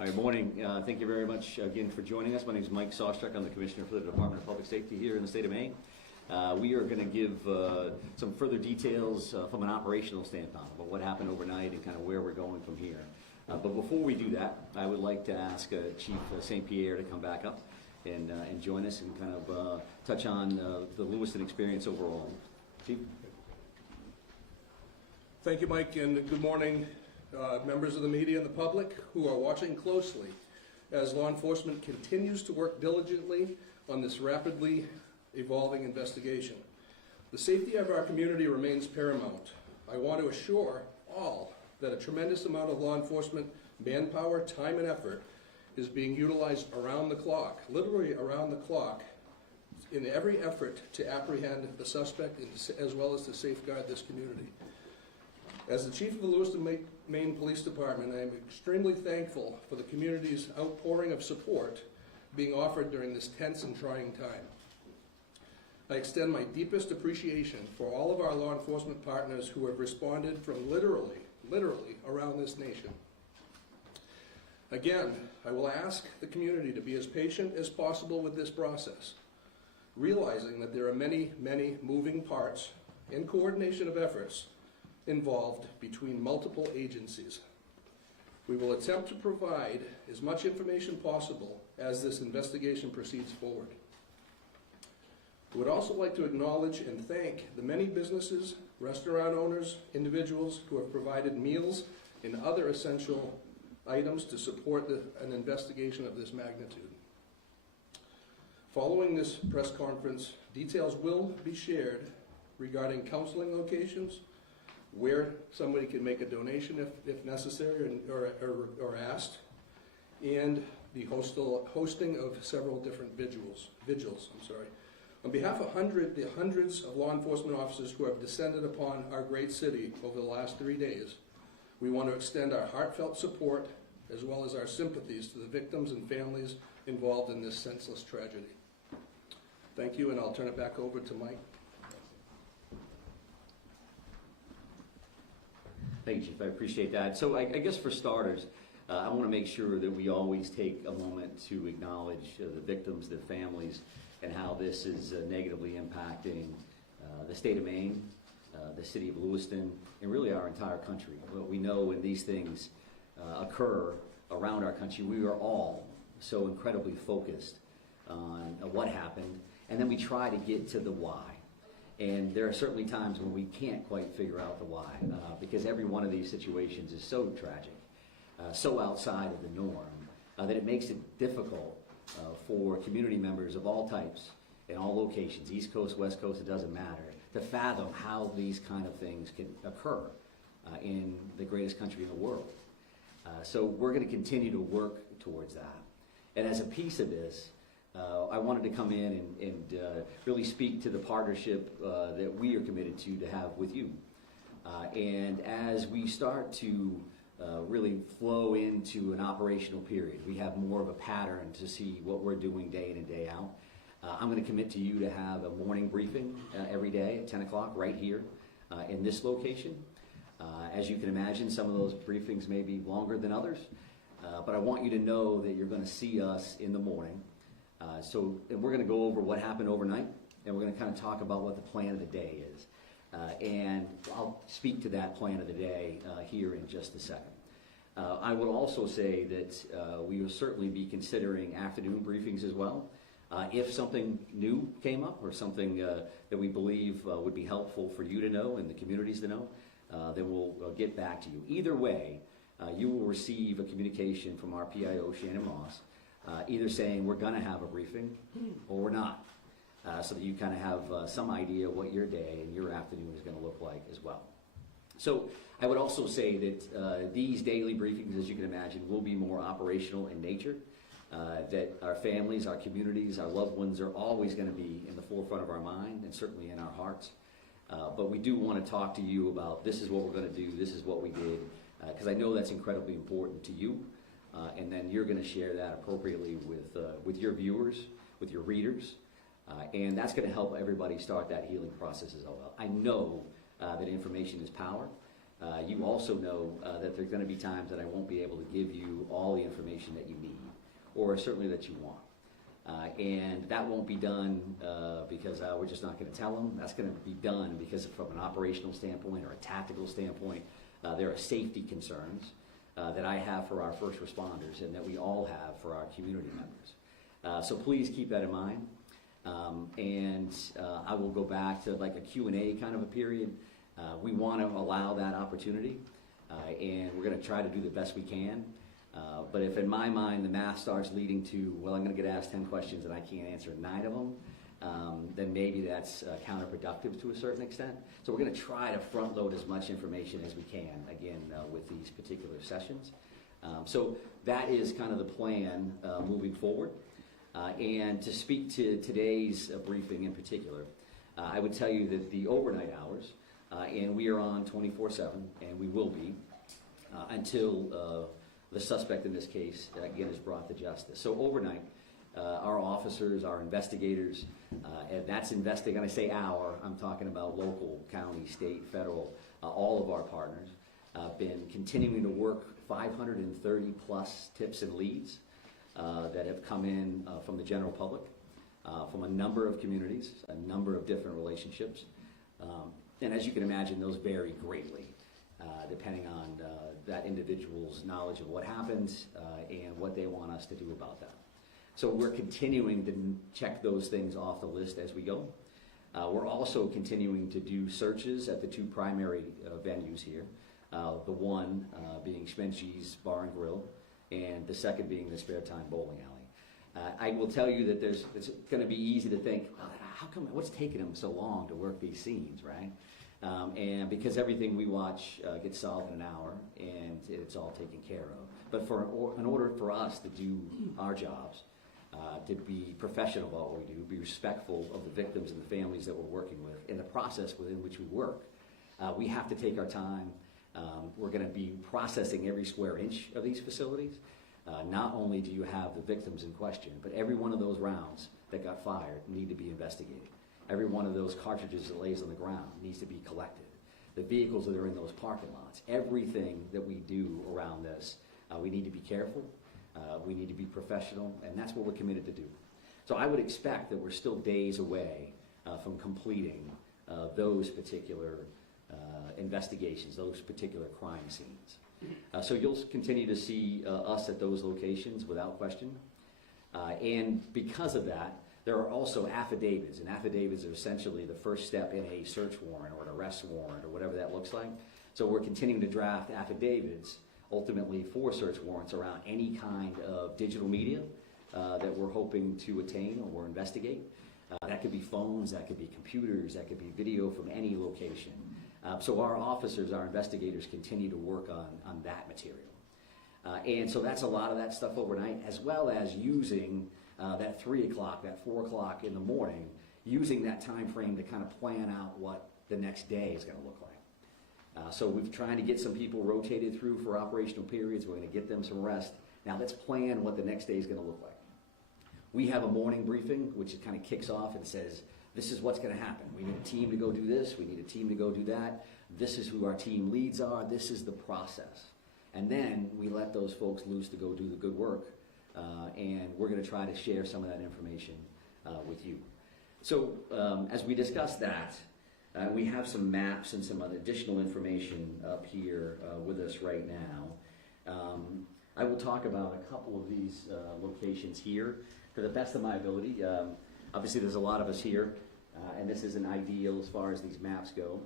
All right, morning. Thank you very much again for joining us. My name is Mike Sawstruck. I'm the Commissioner for the Department of Public Safety here in the state of Maine. We are going to give some further details from an operational standpoint about what happened overnight and kind of where we're going from here. But before we do that, I would like to ask Chief St. Pierre to come back up and join us and kind of touch on the Lewiston experience overall. Chief? Thank you, Mike, and good morning, members of the media and the public who are watching closely as law enforcement continues to work diligently on this rapidly evolving investigation. The safety of our community remains paramount. I want to assure all that a tremendous amount of law enforcement manpower, time, and effort is being utilized around the clock, literally around the clock, in every effort to apprehend the suspect as well as to safeguard this community. As the Chief of the Lewiston, Maine Police Department, I am extremely thankful for the community's outpouring of support being offered during this tense and trying time. I extend my deepest appreciation for all of our law enforcement partners who have responded from literally around this nation. Again, I will ask the community to be as patient as possible with this process, realizing that there are many moving parts and coordination of efforts involved between multiple agencies. We will attempt to provide as much information possible as this investigation proceeds forward. I would also like to acknowledge and thank the many businesses, restaurant owners, individuals who have provided meals and other essential items to support an investigation of this magnitude. Following this press conference, details will be shared regarding counseling locations, where somebody can make a donation if necessary or asked, and the hosting of several different vigils. On behalf of the hundreds of law enforcement officers who have descended upon our great city over the last 3 days, we want to extend our heartfelt support as well as our sympathies to the victims and families involved in this senseless tragedy. Thank you, and I'll turn it back over to Mike. Thank you, Chief. I appreciate that. So I guess for starters, I want to make sure that we always take a moment to acknowledge the victims, their families, and how this is negatively impacting the state of Maine, the city of Lewiston, and really our entire country. We know when these things occur around our country, we are all so incredibly focused on what happened, and then we try to get to the why. And there are certainly times when we can't quite figure out the why, because every one of these situations is so tragic, so outside of the norm, that it makes it difficult for community members of all types in all locations, East Coast, West Coast, it doesn't matter, to fathom how these kind of things can occur in the greatest country in the world. So we're going to continue to work towards that. And as a piece of this, I wanted to come in and really speak to the partnership that we are committed to have with you. And as we start to really flow into an operational period, we have more of a pattern to see what we're doing day in and day out. I'm going to commit to you to have a morning briefing every day at 10 o'clock right here in this location. As you can imagine, some of those briefings may be longer than others, but I want you to know that you're going to see us in the morning. And we're going to go over what happened overnight, and we're going to kind of talk about what the plan of the day is. And I'll speak to that plan of the day here in just a second. I would also say that we will certainly be considering afternoon briefings as well. If something new came up or something that we believe would be helpful for you to know and the communities to know, then we'll get back to you. Either way, you will receive a communication from our PIO, Shannon Moss, either saying we're going to have a briefing or we're not, so that you kind of have some idea what your day and your afternoon is going to look like as well. So I would also say that these daily briefings, as you can imagine, will be more operational in nature, that our families, our communities, our loved ones are always going to be in the forefront of our mind and certainly in our hearts. But we do want to talk to you about this is what we're going to do, this is what we did, because I know that's incredibly important to you. And then you're going to share that appropriately with your viewers, with your readers, and that's going to help everybody start that healing process as well. I know that information is power, You also know that there's going to be times that I won't be able to give you all the information that you need, or certainly that you want. And that won't be done because we're just not going to tell them. That's going to be done because from an operational standpoint or a tactical standpoint, there are safety concerns that I have for our first responders and that we all have for our community members. So please keep that in mind. I will go back to like a Q&A kind of a period. We want to allow that opportunity, and we're going to try to do the best we can. But if in my mind the math starts leading to, well, I'm going to get asked 10 questions and I can't answer 9 of them, then maybe that's counterproductive to a certain extent. So we're going to try to front load as much information as we can, again, with these particular sessions. So that is kind of the plan moving forward. And to speak to today's briefing in particular, I would tell you that the overnight hours, and we are on 24/7, and we will be until the suspect in this case, again, is brought to justice. So overnight, our officers, our investigators, and that's investigating, when I say our, I'm talking about local, county, state, federal, all of our partners, been continuing to work 530 plus tips and leads that have come in from the general public, from a number of communities, a number of different relationships. And as you can imagine, those vary greatly, depending on that individual's knowledge of what happened and what they want us to do about that. So we're continuing to check those things off the list as we go. We're also continuing to do searches at the 2 primary venues here, the one being Schmenchi's Bar and Grill, and the second being the Spare Time Bowling Alley. I will tell you that it's going to be easy to think, how come, what's taking them so long to work these scenes, right? And because everything we watch gets solved in an hour, and it's all taken care of. But in order for us to do our jobs, to be professional about what we do, be respectful of the victims and the families that we're working with, in the process within which we work, we have to take our time. We're going to be processing every square inch of these facilities. Not only do you have the victims in question, but every one of those rounds that got fired need to be investigated. Every one of those cartridges that lays on the ground needs to be collected. The vehicles that are in those parking lots, everything that we do around this, we need to be careful, we need to be professional, and that's what we're committed to do. So I would expect that we're still days away from completing those particular investigations, those particular crime scenes. So you'll continue to see us at those locations without question. And because of that, there are also affidavits, and affidavits are essentially the first step in a search warrant or an arrest warrant or whatever that looks like. So we're continuing to draft affidavits ultimately for search warrants around any kind of digital media that we're hoping to attain or investigate. That could be phones, that could be computers, that could be video from any location. So our officers, our investigators continue to work on that material. And so that's a lot of that stuff overnight, as well as using that 3 o'clock, that 4 o'clock in the morning, using that time frame to kind of plan out what the next day is going to look like. So we've trying to get some people rotated through for operational periods. We're going to get them some rest. Now let's plan what the next day is going to look like. We have a morning briefing, which kind of kicks off and says, this is what's going to happen. We need a team to go do this. We need a team to go do that. This is who our team leads are. This is the process. And then we let those folks loose to go do the good work. And we're going to try to share some of that information with you. So as we discuss that, we have some maps and some other additional information up here with us right now. I will talk about a couple of these locations here to the best of my ability. Obviously, there's a lot of us here, and this isn't ideal as far as these maps go.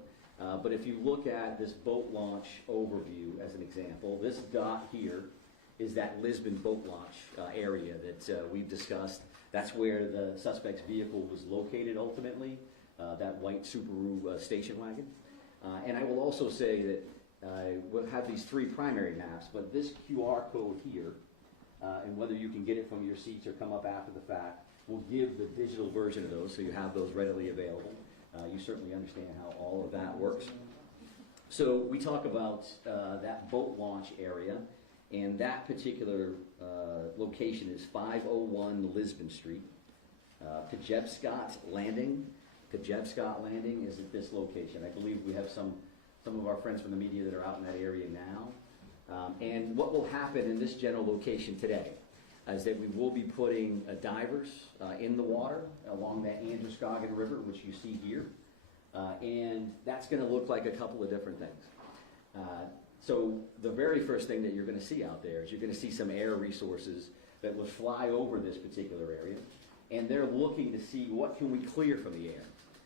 But if you look at this boat launch overview as an example, this dot here is that Lisbon boat launch area that we've discussed. That's where the suspect's vehicle was located ultimately, that white Subaru station wagon. And I will also say that we'll have these 3 primary maps, but this QR code here, and whether you can get it from your seats or come up after the fact, will give the digital version of those, so you have those readily available. You certainly understand how all of that works. So we talk about that boat launch area, and that particular location is 501 Lisbon Street. Kajebscott Landing is at this location. I believe we have some some of our friends from the media that are out in that area now. And what will happen in this general location today is that we will be putting divers in the water along that Androscoggin River, which you see here. And that's going to look like a couple of different things. So the very first thing that you're going to see out there is you're going to see some air resources that will fly over this particular area. And they're looking to see what can we clear from the air.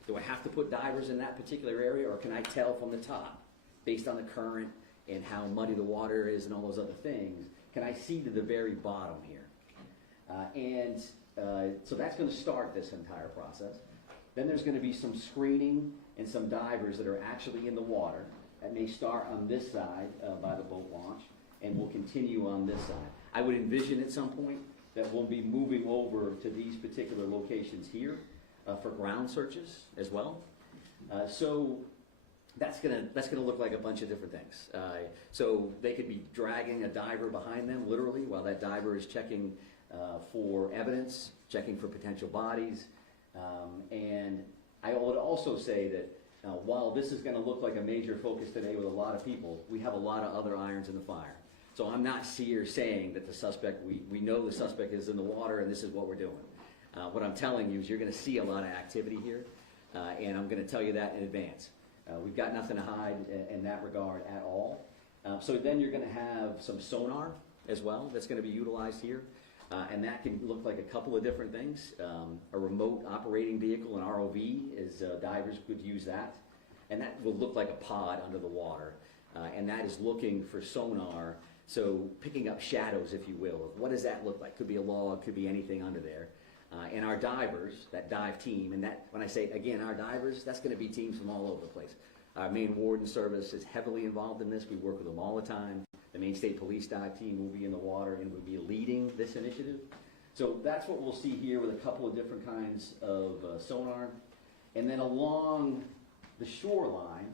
Do I have to put divers in that particular area, or can I tell from the top, based on the current and how muddy the water is and all those other things, can I see to the very bottom here? So that's going to start this entire process. Then there's going to be some screening and some divers that are actually in the water that may start on this side by the boat launch and will continue on this side. I would envision at some point that we'll be moving over to these particular locations here for ground searches as well. So that's gonna look like a bunch of different things. So they could be dragging a diver behind them, literally, while that diver is checking for evidence, checking for potential bodies. And I would also say that while this is gonna look like a major focus today with a lot of people, we have a lot of other irons in the fire. So I'm not here saying that the suspect, we know the suspect is in the water and this is what we're doing. What I'm telling you is you're going to see a lot of activity here, and I'm going to tell you that in advance. We've got nothing to hide in that regard at all. So then you're going to have some sonar as well that's going to be utilized here, and that can look like a couple of different things. A remote operating vehicle, an ROV, is divers could use that, and that will look like a pod under the water, and that is looking for sonar. So picking up shadows, if you will. What does that look like? Could be a log, could be anything under there. And our divers, that dive team, and that, when I say, again, our divers, that's going to be teams from all over the place. Our Maine Warden Service is heavily involved in this. We work with them all the time. The Maine State Police dive team will be in the water and will be leading this initiative. So that's what we'll see here with a couple of different kinds of sonar. And then along the shoreline,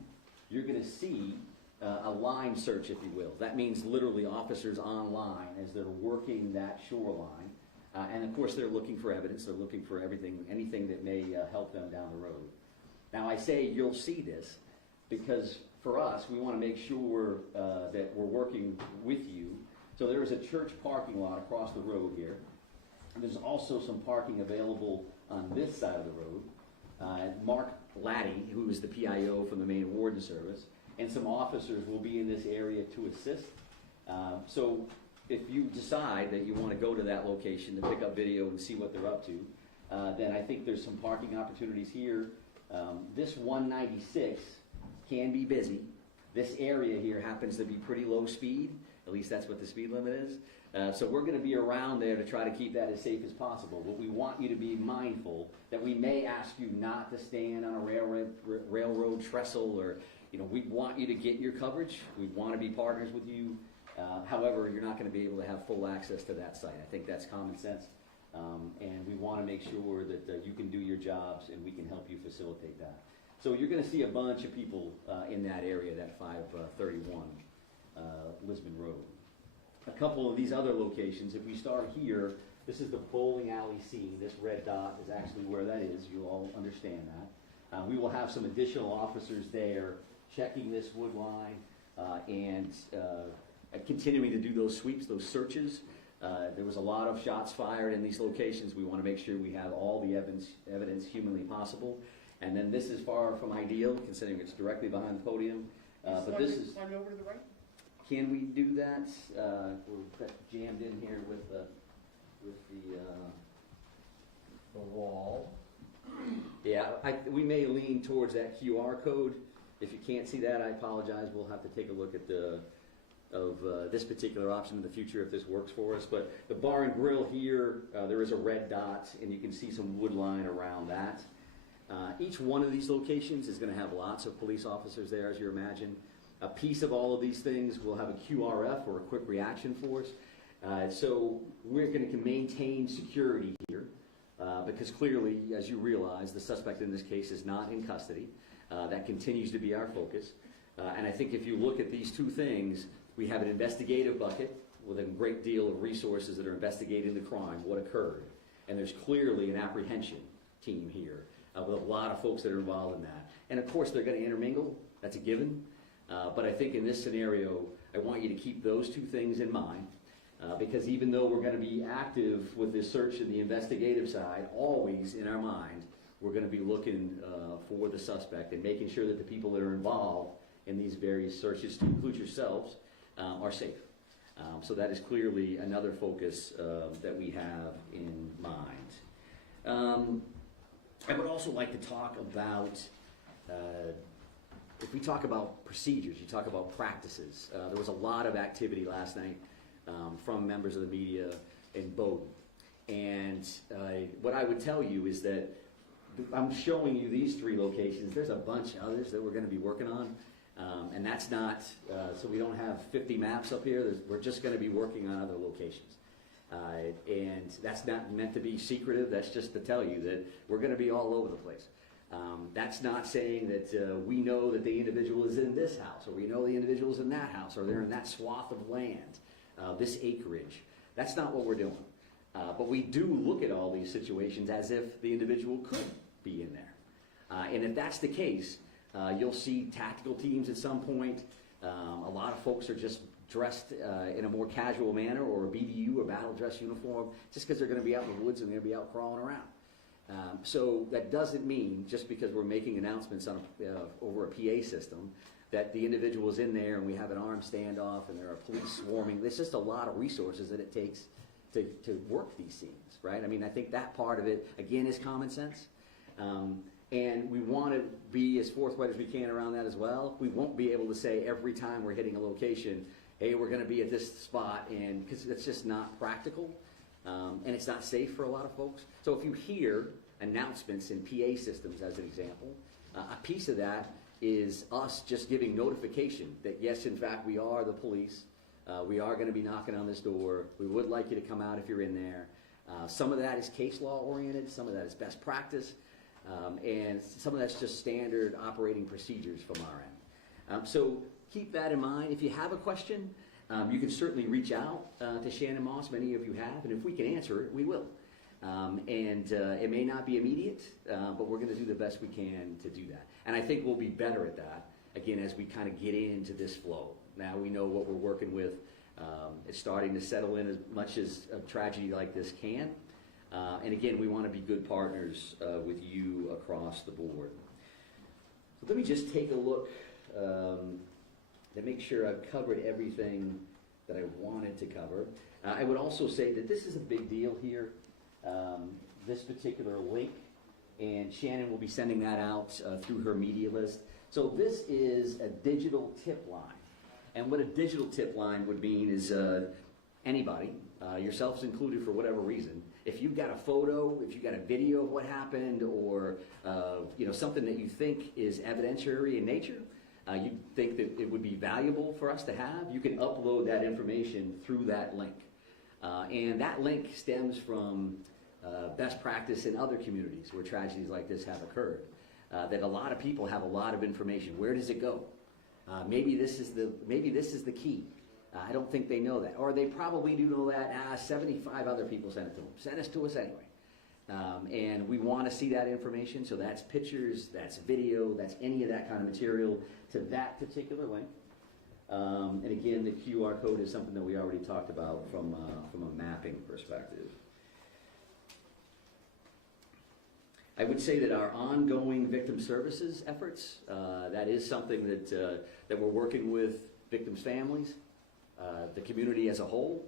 you're going to see a line search, if you will. That means literally officers on line as they're working that shoreline. And of course, they're looking for evidence. They're looking for anything that may help them down the road. Now, I say you'll see this because for us, we want to make sure that we're working with you. So there is a church parking lot across the road here. And there's also some parking available on this side of the road. Mark Laddie, who is the PIO from the Maine Warden Service, and some officers will be in this area to assist. So if you decide that you want to go to that location to pick up video and see what they're up to, then I think there's some parking opportunities here. This 196 can be busy. This area here happens to be pretty low speed. At least that's what the speed limit is. So we're going to be around there to try to keep that as safe as possible. But we want you to be mindful that we may ask you not to stand on a railroad trestle, or we want you to get your coverage. We want to be partners with you. However, you're not going to be able to have full access to that site. I think that's common sense. And we want to make sure that you can do your jobs and we can help you facilitate that. So you're going to see a bunch of people in that area, that 531 Lisbon Road. A couple of these other locations, if we start here, this is the bowling alley scene. This red dot is actually where that is. You all understand that. We will have some additional officers there checking this wood line and continuing to do those sweeps, those searches. There was a lot of shots fired in these locations. We want to make sure we have all the evidence humanly possible. And then this is far from ideal, considering it's directly behind the podium. But this is. Slide over to the right. Can we do that? We're jammed in here with the wall. Yeah, we may lean towards that QR code. If you can't see that, I apologize. We'll have to take a look at this particular option in the future if this works for us. But the bar and grill here, there is a red dot, and you can see some wood line around that. Each one of these locations is going to have lots of police officers there, as you imagine. A piece of all of these things will have a QRF, or a quick reaction force. So we're going to maintain security here because clearly, as you realize, the suspect in this case is not in custody. That continues to be our focus. And I think if you look at these two things, we have an investigative bucket with a great deal of resources that are investigating the crime, what occurred. And there's clearly an apprehension team here with a lot of folks that are involved in that. And of course, they're going to intermingle. That's a given. But I think in this scenario, I want you to keep those two things in mind, because even though we're going to be active with this search and the investigative side, always in our mind, we're going to be looking for the suspect and making sure that the people that are involved in these various searches, to include yourselves, are safe. So that is clearly another focus that we have in mind. I would also like to talk about, if we talk about procedures, you talk about practices. There was a lot of activity last night from members of the media in Bowdoin. And what I would tell you is that I'm showing you these 3 locations. There's a bunch of others that we're going to be working on. And that's not, so we don't have 50 maps up here. We're just going to be working on other locations. And that's not meant to be secretive. That's just to tell you that we're going to be all over the place. That's not saying that we know that the individual is in this house, or we know the individual is in that house, or they're in that swath of land, this acreage. That's not what we're doing. But we do look at all these situations as if the individual could be in there. And if that's the case, you'll see tactical teams at some point. A lot of folks are just dressed in a more casual manner, or a BDU, or battle dress uniform, just because they're going to be out in the woods and they're going to be out crawling around. So that doesn't mean, just because we're making announcements on over a PA system, that the individual is in there and we have an armed standoff and there are police swarming. There's just a lot of resources that it takes to work these scenes, right? I mean, I think that part of it, again, is common sense. And we want to be as forthright as we can around that as well. We won't be able to say every time we're hitting a location, hey, we're going to be at this spot, and because it's just not practical, and it's not safe for a lot of folks. So if you hear announcements in PA systems, as an example, a piece of that is us just giving notification that yes, in fact, we are the police. We are going to be knocking on this door. We would like you to come out if you're in there. Some of that is case law oriented. Some of that is best practice. And some of that's just standard operating procedures from our end. So keep that in mind. If you have a question, you can certainly reach out to Shannon Moss. Many of you have, and if we can answer it, we will. It may not be immediate, but we're going to do the best we can to do that. And I think we'll be better at that, again, as we kind of get into this flow. Now we know what we're working with. It's starting to settle in as much as a tragedy like this can. And again, we want to be good partners with you across the board. So let me just take a look to make sure I've covered everything that I wanted to cover. I would also say that this is a big deal here, this particular link, and Shannon will be sending that out through her media list. So this is a digital tip line. And what a digital tip line would mean is anybody, yourselves included for whatever reason, if you've got a photo, if you've got a video of what happened, or something that you think is evidentiary in nature, you think that it would be valuable for us to have, you can upload that information through that link. And that link stems from best practice in other communities where tragedies like this have occurred. That a lot of people have a lot of information. Where does it go? Maybe this is the key. I don't think they know that. Or they probably do know that. 75 other people sent it to them. Send it to us anyway. And we want to see that information. So that's pictures, that's video, that's any of that kind of material to that particular link. And again, the QR code is something that we already talked about from a mapping perspective. I would say that our ongoing victim services efforts, that is something that we're working with victims' families, the community as a whole,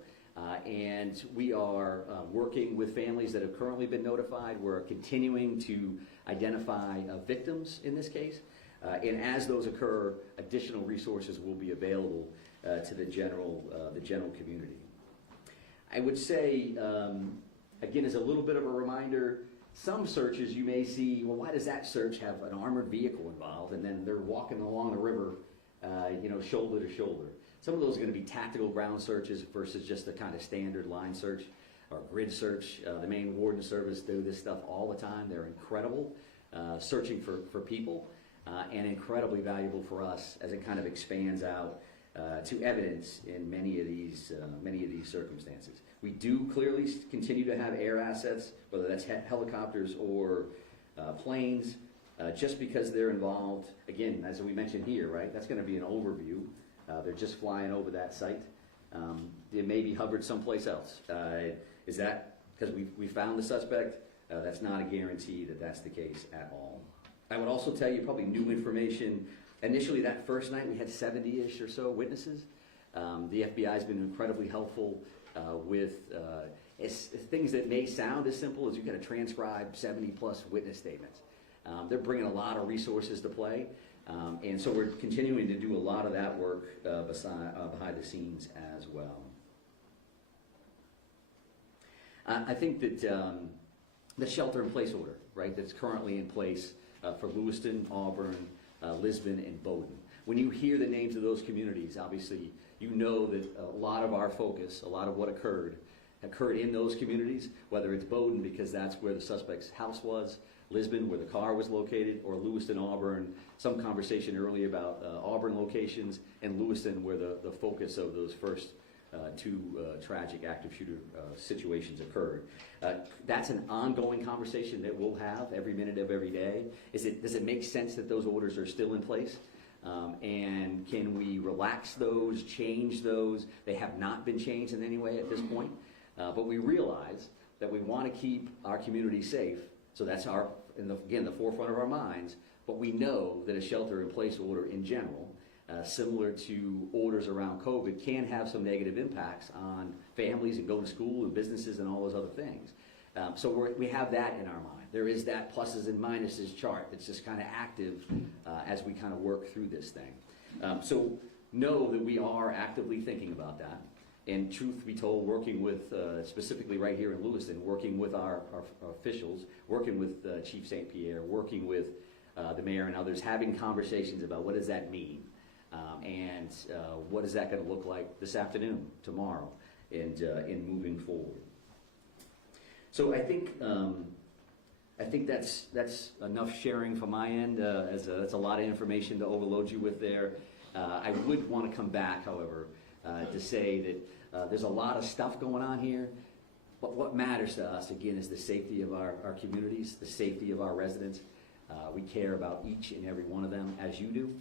and we are working with families that have currently been notified. We're continuing to identify victims in this case, and as those occur, additional resources will be available to the general community. I would say, again, as a little bit of a reminder, some searches you may see, well, why does that search have an armored vehicle involved, and then they're walking along the river, shoulder to shoulder. Some of those are going to be tactical ground searches versus just the kind of standard line search or grid search. The Maine Warden Service do this stuff all the time. They're incredible, searching for people, and incredibly valuable for us as it kind of expands out to evidence in many of these circumstances. We do clearly continue to have air assets, whether that's helicopters or planes. Just because they're involved, again, as we mentioned here, right, that's going to be an overview. They're just flying over that site. They may be hovered someplace else. Is that because we found the suspect? That's not a guarantee that that's the case at all. I would also tell you probably new information. Initially, that first night, we had 70-ish or so witnesses. The FBI has been incredibly helpful with things that may sound as simple as you got to transcribe 70-plus witness statements. They're bringing a lot of resources to play, and so we're continuing to do a lot of that work behind the scenes as well. I think that the shelter-in-place order, right, that's currently in place for Lewiston, Auburn, Lisbon, and Bowdoin. When you hear the names of those communities, obviously you know that a lot of our focus, a lot of what occurred in those communities, whether it's Bowdoin because that's where the suspect's house was, Lisbon where the car was located, or Lewiston, Auburn, some conversation earlier about Auburn locations, and Lewiston where the focus of those first two tragic active shooter situations occurred. That's an ongoing conversation that we'll have every minute of every day. Does it make sense that those orders are still in place? And can we relax those, change those? They have not been changed in any way at this point. But we realize that we want to keep our community safe. So that's again, the forefront of our minds. But we know that a shelter-in-place order in general, similar to orders around COVID, can have some negative impacts on families and going to school and businesses and all those other things. So we have that in our mind. There is that pluses and minuses chart that's just kind of active as we kind of work through this thing. So know that we are actively thinking about that. And truth be told, working with, specifically right here in Lewiston, working with our officials, working with Chief St. Pierre, working with the mayor and others, having conversations about what does that mean, and what is that going to look like this afternoon, tomorrow, and in moving forward. So I think that's enough sharing from my end. That's a lot of information to overload you with there. I would want to come back, however, to say that there's a lot of stuff going on here, but what matters to us, again, is the safety of our communities, the safety of our residents. We care about each and every one of them, as you do,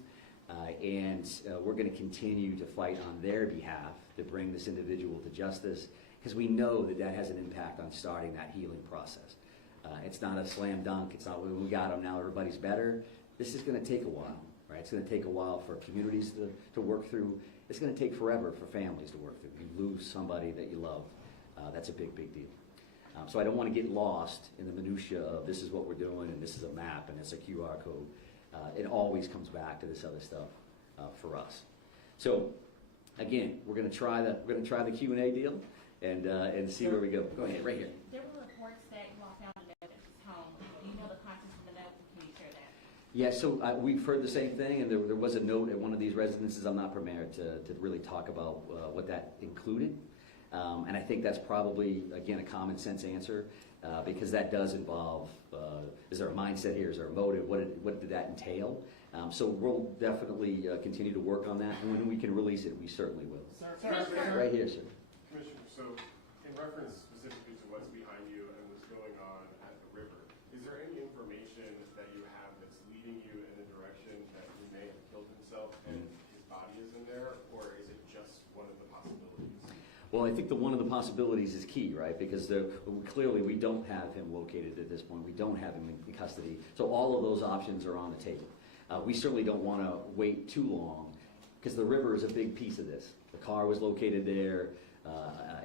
and we're going to continue to fight on their behalf to bring this individual to justice, because we know that that has an impact on starting that healing process. It's not a slam dunk. It's not, we got them, now everybody's better. This is going to take a while, right? It's going to take a while for communities to work through. It's going to take forever for families to work through. You lose somebody that you love. That's a big, big deal. So I don't want to get lost in the minutia of this is what we're doing and this is a map and it's a QR code. It always comes back to this other stuff for us. So again, we're going to try the Q&A deal and see where we go. Go ahead, right here. There were reports that you all found a note at his home. Do you know the contents of the note? Can you share that? Yeah, so we've heard the same thing, and there was a note at one of these residences. I'm not prepared to really talk about what that included. And I think that's probably, again, a common sense answer, because that does involve, is there a mindset here, is there a motive, what did that entail? So we'll definitely continue to work on that, and when we can release it, we certainly will. Sir, Right here, sir. Commissioner, so in reference specifically to what's behind you and what's going on at the river, is there any information that you have that's leading you in the direction that he may have killed himself and his body is in there, or is it just one of the possibilities? Well, I think one of the possibilities is key, right? Because clearly we don't have him located at this point. We don't have him in custody. So all of those options are on the table. We certainly don't want to wait too long, because the river is a big piece of this. The car was located there.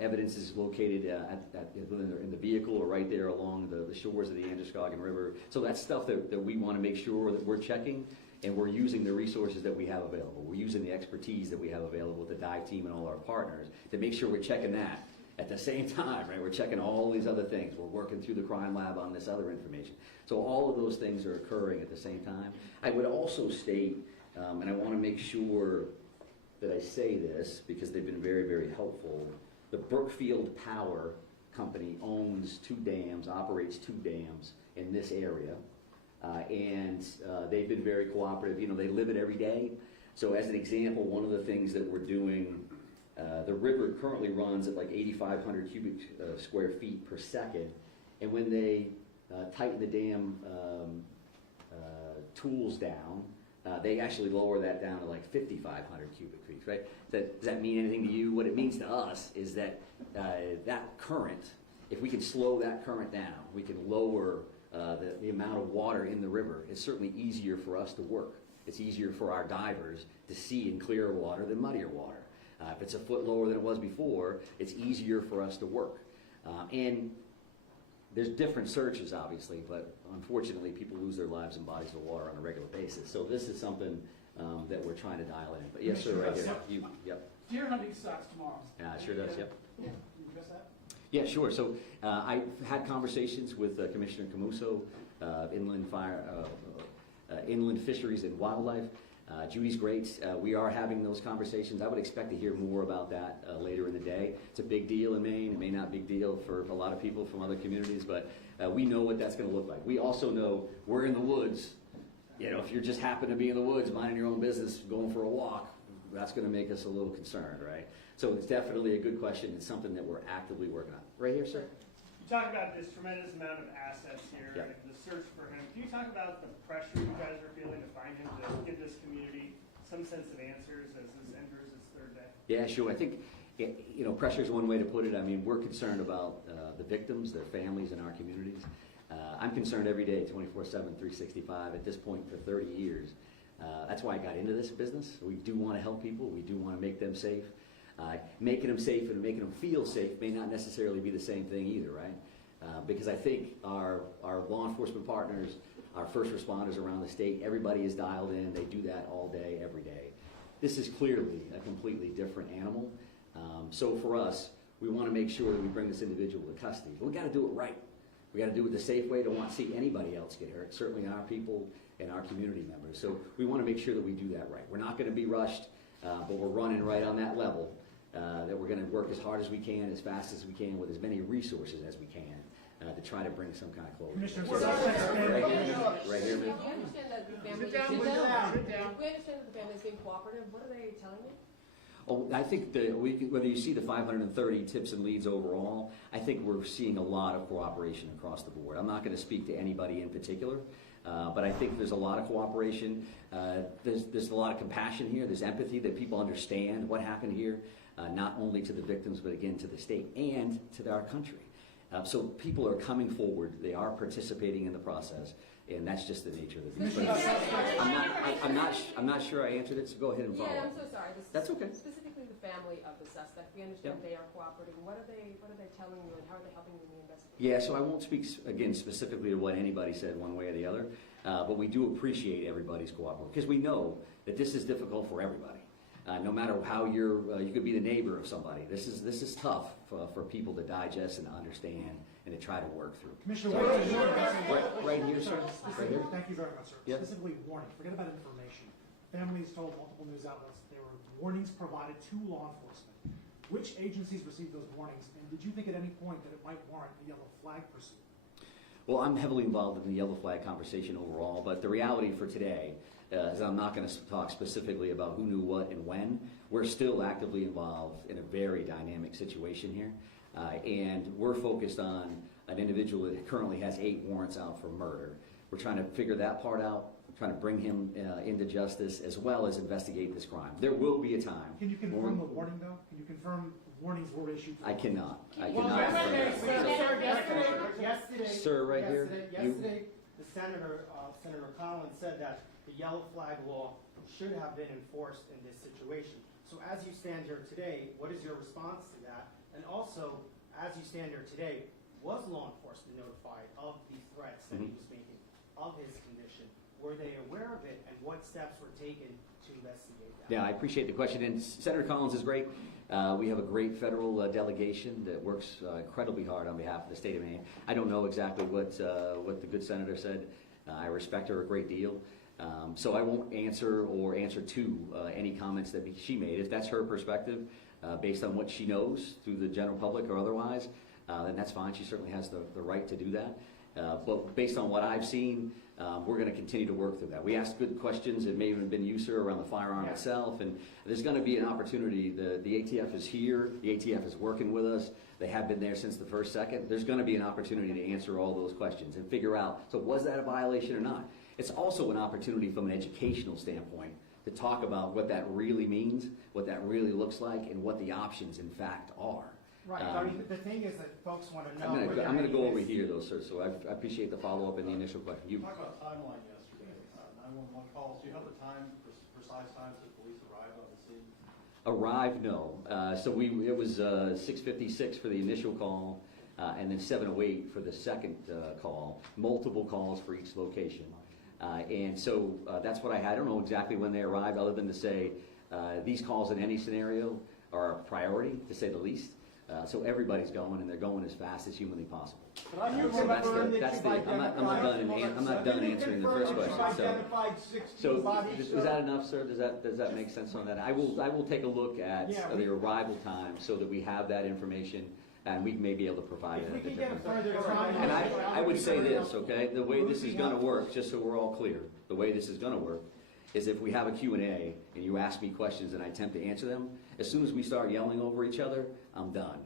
Evidence is located in the vehicle or right there along the shores of the Androscoggin River. So that's stuff that we want to make sure that we're checking, and we're using the resources that we have available. We're using the expertise that we have available with the dive team and all our partners to make sure we're checking that at the same time, right? We're checking all these other things. We're working through the crime lab on this other information. So all of those things are occurring at the same time. I would also state, and I want to make sure that I say this because they've been very, very helpful. The Brookfield Power Company owns 2 dams, operates 2 dams in this area, and they've been very cooperative. You know, they live it every day. So as an example, one of the things that we're doing, the river currently runs at like 8,500 cubic square feet per second, and when they tighten the dam tools down, they actually lower that down to like 5,500 cubic feet, right? Does that mean anything to you? What it means to us is that that current, if we can slow that current down, we can lower the amount of water in the river. It's certainly easier for us to work. It's easier for our divers to see in clearer water than muddier water. If it's a foot lower than it was before, it's easier for us to work. And there's different searches, obviously, but unfortunately, people lose their lives in bodies of water on a regular basis. So this is something that we're trying to dial in. But yes, sir, right here. Yep. Deer hunting starts tomorrow. Yeah, it sure does, yep. Yeah, can you address that? Yeah, sure. So I've had conversations with Commissioner Camuso, Inland Fisheries and Wildlife. Judy's great. We are having those conversations. I would expect to hear more about that later in the day. It's a big deal in Maine. It may not be a big deal for a lot of people from other communities, but we know what that's going to look like. We also know we're in the woods. You know, if you just happen to be in the woods, minding your own business, going for a walk, that's going to make us a little concerned, right? So it's definitely a good question. It's something that we're actively working on. Right here, sir? You talk about this tremendous amount of assets here Yeah. and the search for him. Can you talk about the pressure you guys are feeling to find him, to give this community some sense of answers as this enters its third day? Yeah, sure. I think, you know, pressure is one way to put it. I mean, we're concerned about the victims, their families, and our communities. I'm concerned every day, 24/7, 365, at this point for 30 years. That's why I got into this business. We do want to help people. We do want to make them safe. Making them safe and making them feel safe may not necessarily be the same thing either, right? Because I think our law enforcement partners, our first responders around the state, everybody is dialed in. They do that all day, every day. This is clearly a completely different animal. So for us, we want to make sure that we bring this individual to custody. But we got to do it right. We got to do it the safe way. Don't want to see anybody else get hurt, certainly our people and our community members. So we want to make sure that we do that right. We're not going to be rushed, but we're running right on that level, that we're going to work as hard as we can, as fast as we can, with as many resources as we can to try to bring some kind of closure. Right here, We ma'am. understand that the family is Sit down. We understand that the family is being cooperative. What are they telling you? Oh, I think whether you see the 530 tips and leads overall, I think we're seeing a lot of cooperation across the board. I'm not going to speak to anybody in particular, but I think there's a lot of cooperation. There's a lot of compassion here. There's empathy that people understand what happened here, not only to the victims, but again to the state and to our country. So people are coming forward. They are participating in the process, and that's just the nature of the beast. But I'm not sure I answered it, so go ahead and follow Yeah, up. I'm so sorry. This is That's okay. Specifically the family of the suspect. We understand Yep. they are cooperating. What are they telling you, and how are they helping you in the investigation? Yeah, so I won't speak, again, specifically to what anybody said one way or the other, but we do appreciate everybody's cooperation, because we know that this is difficult for everybody. No matter how you could be the neighbor of somebody. This is tough for people to digest and to understand and to try to work through. Commissioner, what is your Right here, sir. Right here. Thank you very much, sir. Yep. Specifically, warning. Forget about information. Families told multiple news outlets there were warnings provided to law enforcement. Which agencies received those warnings, and did you think at any point that it might warrant a yellow flag pursuit? Well, I'm heavily involved in the yellow flag conversation overall, but the reality for today is I'm not going to talk specifically about who knew what and when. We're still actively involved in a very dynamic situation here, and we're focused on an individual that currently has 8 warrants out for murder. We're trying to figure that part out, trying to bring him into justice, as well as investigate this crime. There will be a time. Can you confirm the warning, though? Can you confirm warnings were issued? I cannot. I Well, cannot. Yesterday, Sir, right here. Yesterday, the Senator Collins said that the yellow flag law should have been enforced in this situation. So as you stand here today, what is your response to that? And also, as you stand here today, was law enforcement notified of the threats that he was making, of his condition? Were they aware of it, and what steps were taken to investigate that? Yeah, I appreciate the question, and Senator Collins is great. We have a great federal delegation that works incredibly hard on behalf of the state of Maine. I don't know exactly what the good senator said. I respect her a great deal. So I won't answer to any comments that she made. If that's her perspective, based on what she knows through the general public or otherwise, then that's fine. She certainly has the right to do that. But based on what I've seen, We're going to continue to work through that. We asked good questions. It may even have been you, sir, around the firearm itself. And there's going to be an opportunity. The ATF is here. The ATF is working with us. They have been there since the first second. There's going to be an opportunity to answer all those questions and figure out, so was that a violation or not? It's also an opportunity from an educational standpoint to talk about what that really means, what that really looks like, and what the options in fact are. Right, I mean, the thing is that folks want to know. I'm going to go over here though, sir, so I appreciate the follow-up and the initial question. You talked about timeline yesterday, 911 calls. Do you have the time, precise times that police arrived on the scene? Arrived, no. It was 6:56 for the initial call, and then 7:08 for the second call. Multiple calls for each location. That's what I had. I don't know exactly when they arrived, other than to say these calls in any scenario are a priority, to say the least. So everybody's going, and they're going as fast as humanly possible. I'm not done answering the first question. So was that enough, sir? Does that make sense on that? I will take a look at the arrival time so that we have that information, and we may be able to provide it. And I would say this, okay? The way this is going to work, just so we're all clear, the way this is going to work is if we have a Q&A and you ask me questions and I attempt to answer them, as soon as we start yelling over each other, I'm done.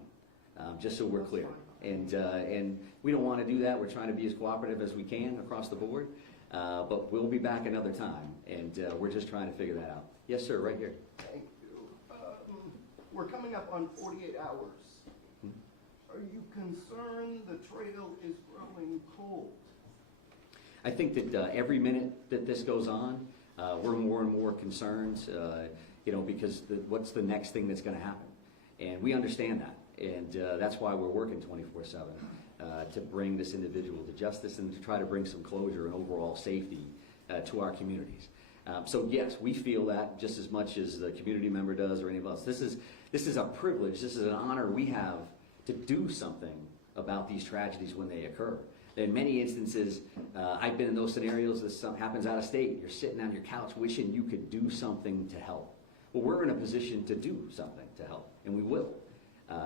Just so we're clear. And we don't want to do that. We're trying to be as cooperative as we can across the board. But we'll be back another time, and we're just trying to figure that out. Yes, sir, right here. Thank you. We're coming up on 48 hours. Are you concerned the trail is growing cold? I think that every minute that this goes on, we're more and more concerned, because what's the next thing that's going to happen? And we understand that. And that's why we're working 24/7 to bring this individual to justice and to try to bring some closure and overall safety to our communities. So yes, we feel that just as much as the community member does or anyone else. This is a privilege. This is an honor we have to do something about these tragedies when they occur. In many instances, I've been in those scenarios. This happens out of state. You're sitting on your couch wishing you could do something to help. Well, we're in a position to do something to help, and we will.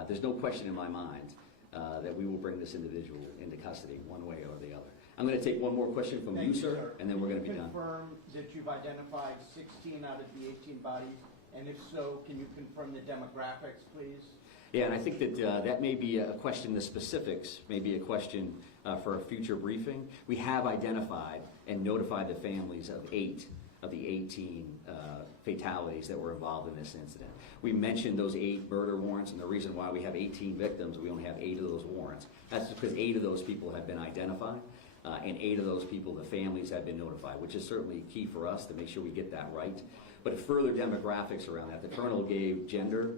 There's no question in my mind that we will bring this individual into custody one way or the other. I'm going to take one more question from you, sir, and then we're going to be done. Confirm that you've identified 16 out of the 18 bodies, and if so, can you confirm the demographics, please? Yeah, and I think that that may be a question, the specifics may be a question for a future briefing. We have identified and notified the families of 8 of the 18 fatalities that were involved in this incident. We mentioned those 8 murder warrants, and the reason why we have 18 victims, we only have 8 of those warrants. That's because 8 of those people have been identified, and 8 of those people, the families, have been notified, which is certainly key for us to make sure we get that right. But further demographics around that, the colonel gave gender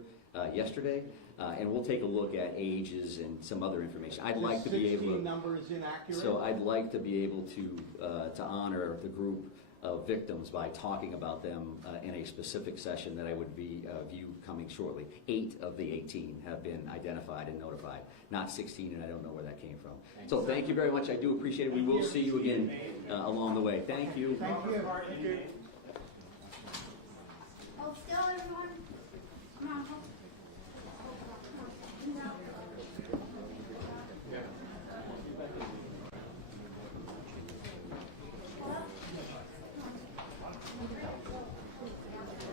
yesterday, and we'll take a look at ages and some other information. I'd like to be able to. 16 number is inaccurate. So I'd like to be able to honor the group of victims by talking about them in a specific session that I would view coming shortly. 8 of the 18 have been identified and notified, not 16, and I don't know where that came from. So thank you very much. I do appreciate it. We will see you again along the way. Thank you. Thank you. Hold still, everyone. Come on, hold